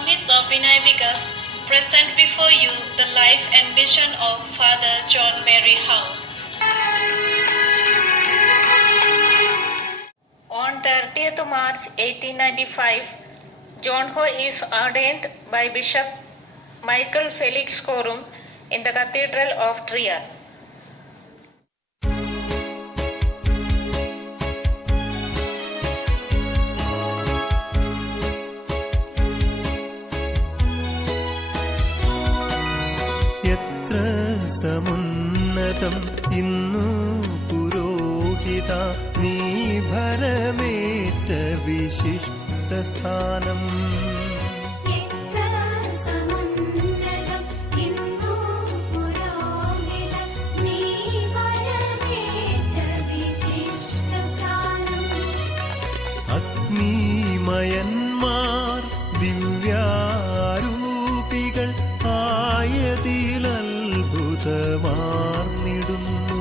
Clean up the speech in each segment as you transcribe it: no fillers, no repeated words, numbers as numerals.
promise of Vinay Vikas, present before you the life and mission of Father John Mary Howe. On 30th March 1895, John Howe is ordained by Bishop Michael Felix Corum in the Cathedral of Trier. സമുന്നതം ഇന്നു പുരോഹിത നീ ഭരമേറ്റ വിശിഷ്ട സ്ഥാനം അഗ്നിമയന്മാർ ദിവ്യാരൂപികൾ ആയതിലത്ഭുതമാർന്നിടുന്നു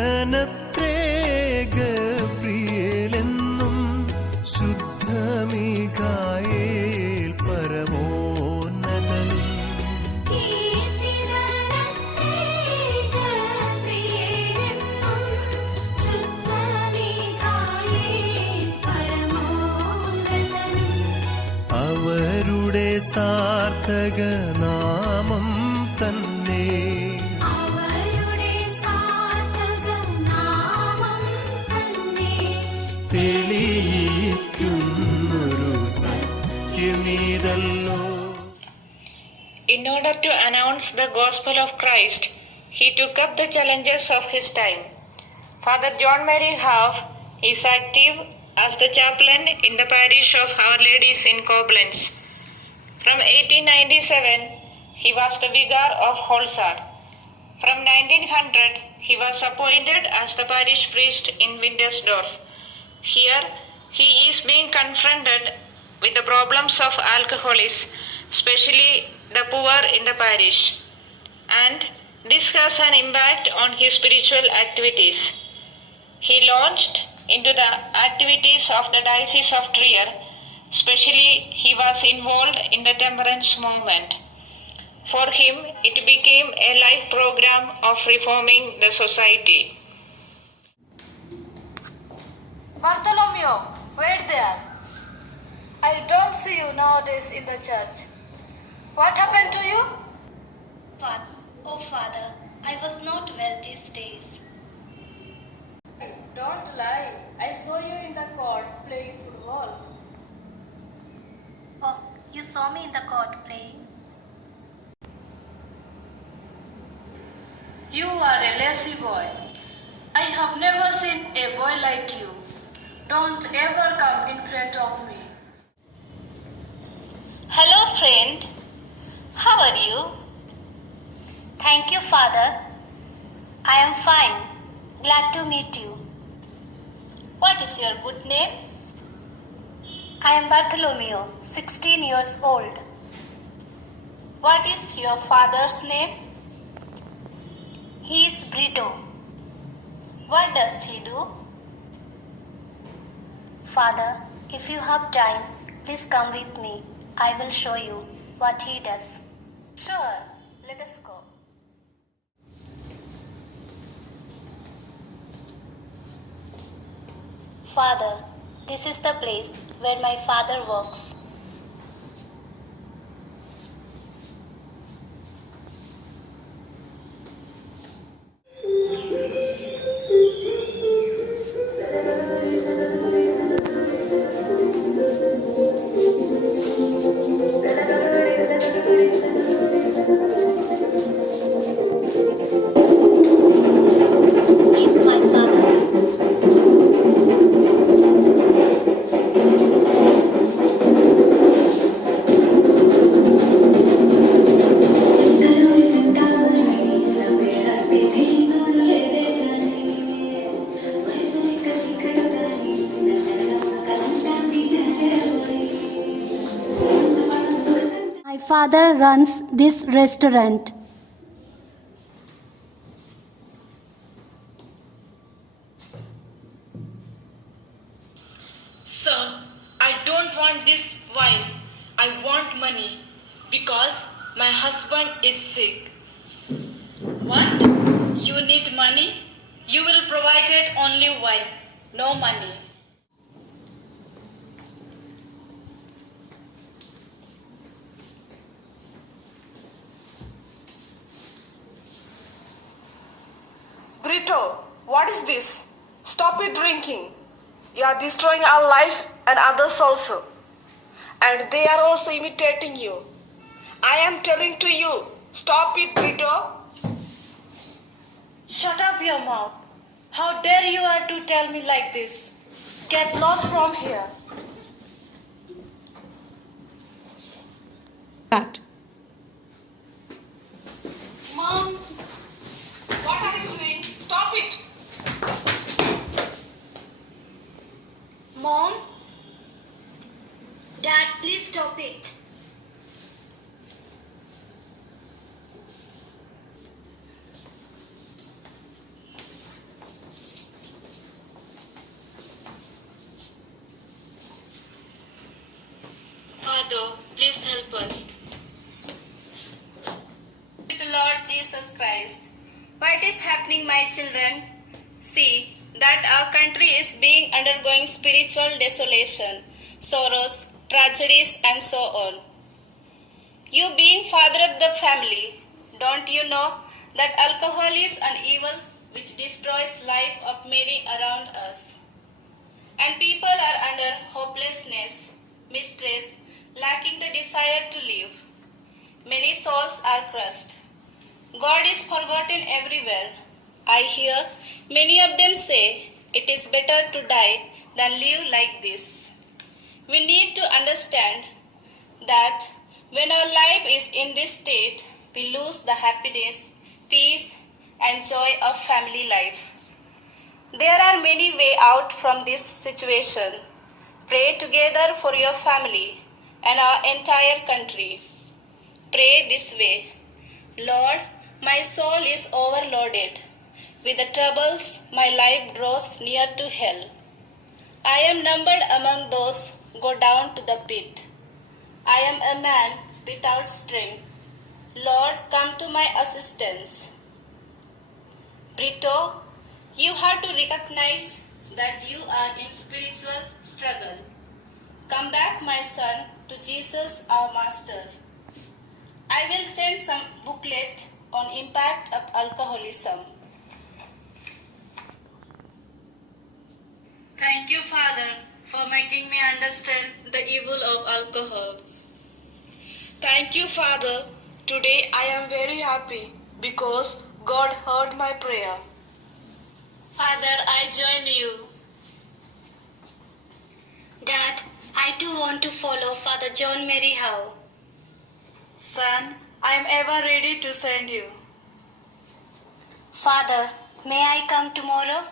കീർത്തിതനത്രേ ഗബ്രിയേലെന്നും ശുദ്ധമിഖായേൽ പരമോന്നതൻ അവരുടെ സാർത്ഥക നാമം തന്നെ തെളിയിക്കുന്നൊരു സത്യമീതല്ലോ. In order to announce the gospel of Christ, he took up the challenges of his time. Father John Mary Howe is active as the chaplain in the parish of Our Ladies in Koblenz. From 1897, he was the vicar of Holsar. From 1900, he was appointed as the parish priest in Wintersdorf. Here, he is being confronted with the problems of alcoholics, especially the poor in the parish. And this has an impact on his spiritual activities. He launched into the activities of the Diocese of Trier, especially he was involved in the temperance movement. For him, it became a life program of reforming the society. Bartholomew, wait there. I don't see you nowadays in the church. What happened to you? Oh, Father, I was not well these days. Don't lie. I saw you in the court playing football. Oh, you saw me in the court playing? You are a lazy boy. I have never seen a boy like you. Don't ever come in front of me. Hello, friend. How are you? Thank you, Father. I am fine. Glad to meet you. What is your good name? I am Bartholomew, 16 years old. What is your father's name? He is Brito. What does he do? Father, if you have time, please come with me. I will show you what he does. Sure, let us go. Father, this is the place where my father works. My father runs this restaurant. Sir, I don't want this wine. I want money because my husband is sick. What? You need money? You will provide it only wine, no money. Brito, what is this? Stop it drinking. You are destroying our life and others also. And they are also imitating you. I am telling to you, stop it, Brito. Shut up your mouth. How dare you are to tell me like this? Get lost from here. Cut. Mom, what are you doing? Stop it. Mom? Dad, please stop it. Father, please help us. To Lord Jesus Christ. What is happening, my children? See that our country is being undergoing spiritual desolation, sorrows, tragedies, and so on. You being father of the family, don't you know that alcohol is an evil which destroys life of many around us? And people are under hopelessness, mistress, lacking the desire to live. Many souls are crushed. God is forgotten everywhere. I hear many of them say it is better to die than live like this. We need to understand that when our life is in this state, we lose the happiness, peace, and joy of family life. There are many ways out from this situation. Pray together for your family and our entire country. Pray this way. Lord, my soul is overloaded. With the troubles, my life draws near to hell. I am numbered among those who go down to the pit. I am a man without strength. Lord, come to my assistance. Brito, you have to recognize that you are in spiritual struggle. Come back, my son, to Jesus our Master. I will send some booklet on impact of alcoholism. Thank you, Father, for making me understand the evil of alcohol. Thank you, Father. Today I am very happy because God heard my prayer. Father, I join you. Dad, I too want to follow Father John Mary Howe. Son, I am ever ready to send you. Father, may I come tomorrow?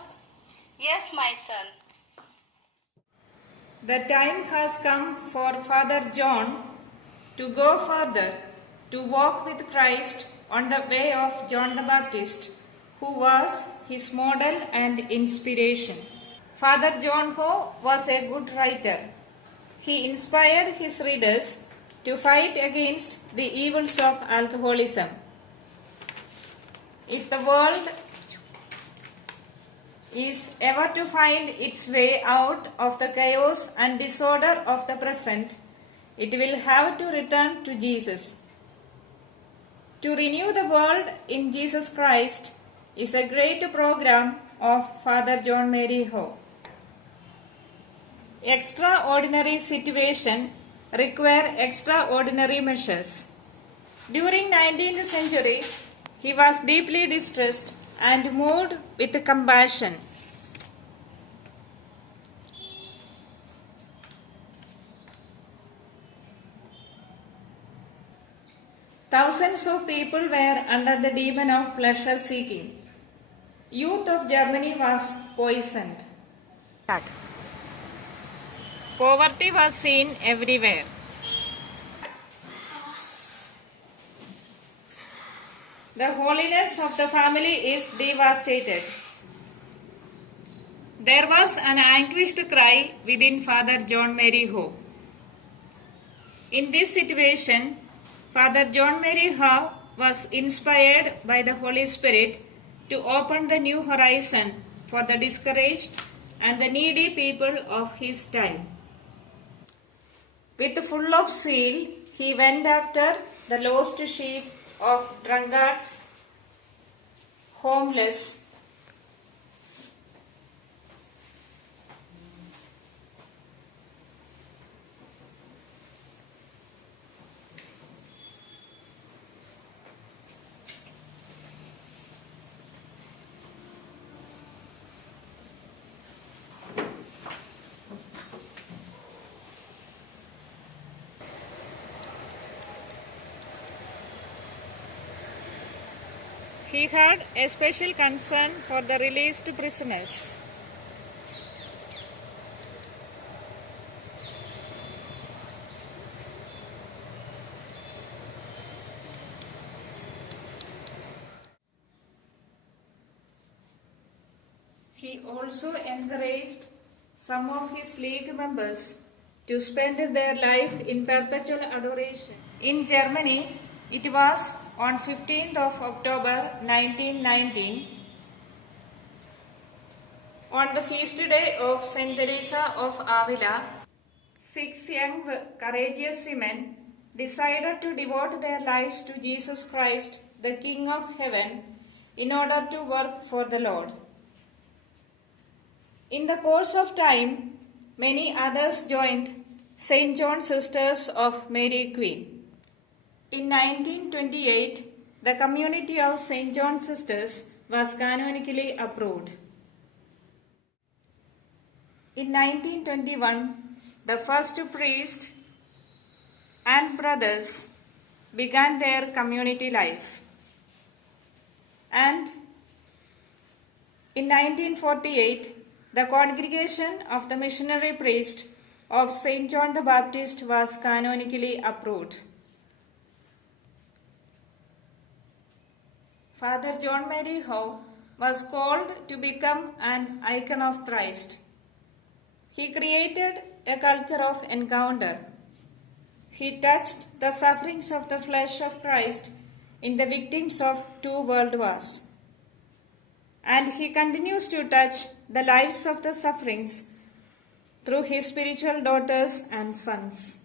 Yes, my son. The time has come for Father John to go further, to walk with Christ on the way of John the Baptist, who was his model and inspiration. Father John Ho was a good writer. He inspired his readers to fight against the evils of alcoholism. If the world is ever to find its way out of the chaos and disorder of the present, it will have to return to Jesus. To renew the world in Jesus Christ is a great program of Father John Mary Howe. Extraordinary situation require extraordinary measures. During 19th century, he was deeply distressed and moved with compassion. Thousands of people were under the demon of pleasure seeking. Youth of Germany was poisoned. Poverty was seen everywhere. The holiness of the family is devastated. There was an anguished cry within Father John Mary Howe. In this situation, Father John Mary Howe was inspired by the Holy Spirit to open the new horizon for the discouraged and the needy people of his time. With full of zeal, he went after the lost sheep of drunkards, homeless, he had a special concern for the released prisoners. He also encouraged some of his league members to spend their life in perpetual adoration. In Germany, it was on 15th of October 1919, on the feast day of Saint Teresa of Avila, 6 young courageous women decided to devote their lives to Jesus Christ, the King of Heaven, in order to work for the Lord. In the course of time, many others joined St. John Sisters of Mary Queen. In 1928, the community of St. John Sisters was canonically approved. In 1921, the first priest and brothers began their community life. And in 1948, the congregation of the missionary priest of St. John the Baptist was canonically approved. Father John Mary Howe was called to become an icon of Christ. He created a culture of encounter. He touched the sufferings of the flesh of Christ in the victims of 2 world wars. And he continues to touch the lives of the sufferings through his spiritual daughters and sons.